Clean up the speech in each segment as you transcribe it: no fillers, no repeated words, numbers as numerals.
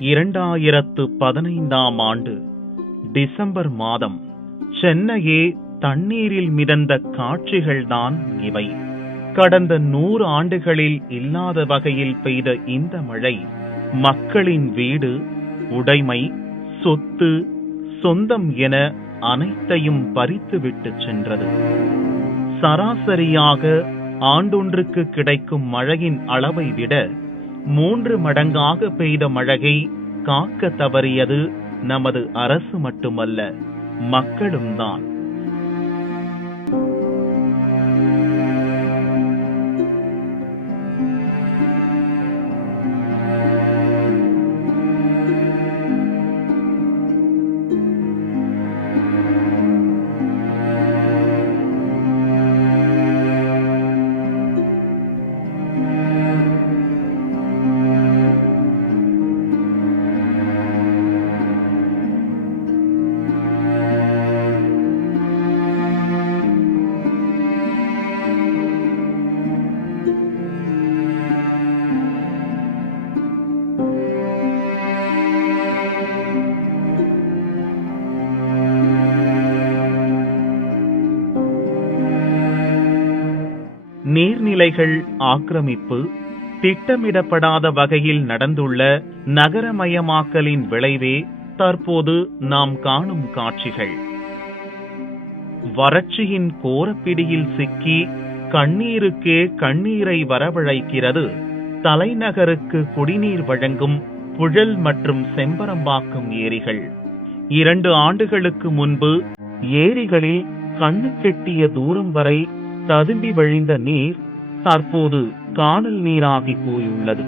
2015 ஆண்டு டிசம்பர் மாதம் சென்னையே தண்ணீரில் மிதந்த காட்சிகள்தான் இவை. கடந்த 100 ஆண்டுகளில் இல்லாத வகையில் பெய்த இந்த மழை மக்களின் வீடு, உடைமை, சொத்து, சொந்தம் என அனைத்தையும் பறித்துவிட்டு சென்றது. சராசரியாக ஆண்டொன்றுக்கு கிடைக்கும் மழையின் அளவை விட 3 மடங்காக பெய்த மழையை காக்க தவறியது நமது அரசு மட்டுமல்ல, மக்களும் தான். நீர்நிலைகள் ஆக்கிரமிப்பு, திட்டமிடப்படாத வகையில் நடந்துள்ள நகரமயமாக்கலின் விளைவே தற்போது நாம் காணும் காட்சிகள். வறட்சியின் கோரப்பிடியில் சிக்கி கண்ணீருக்கே கண்ணீரை வரவழைக்கிறது தலைநகருக்கு குடிநீர் வழங்கும் புழல் மற்றும் செம்பரம்பாக்கம் ஏரிகள். 2 ஆண்டுகளுக்கு முன்பு ஏரிகளில் கண்ணு கெட்டிய தூரம் வரை ததும்பி வழிந்த நீர் தற்போது காணல் நீராகி போயுள்ளது.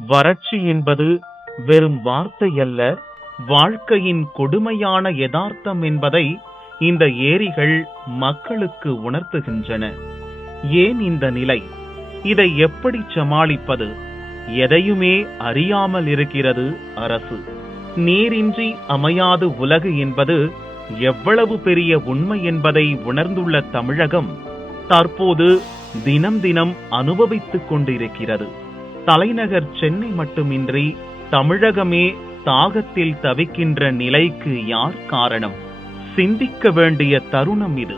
வறட்சி என்பது வெறும் வார்த்தை அல்ல, வாழ்க்கையின் கொடுமையான யதார்த்தம் என்பதை இந்த ஏரிகள் மக்களுக்கு உணர்த்துகின்றன. ஏன் இந்த நிலை? இதை எப்படி சமாளிப்பது? எதையுமே அறியாமல் இருக்கிறது அரசு. நீரின்றி அமையாது உலகு என்பது எவ்வளவு பெரிய உண்மை என்பதை உணர்ந்துள்ள தமிழகம் தற்போது தினம் தினம் அனுபவித்துக் கொண்டிருக்கிறது. தலைநகர் சென்னை மட்டுமின்றி தமிழகமே தாகத்தில் தவிக்கின்ற நிலைக்கு யார் காரணம்? சிந்திக்க வேண்டிய தருணம் இது.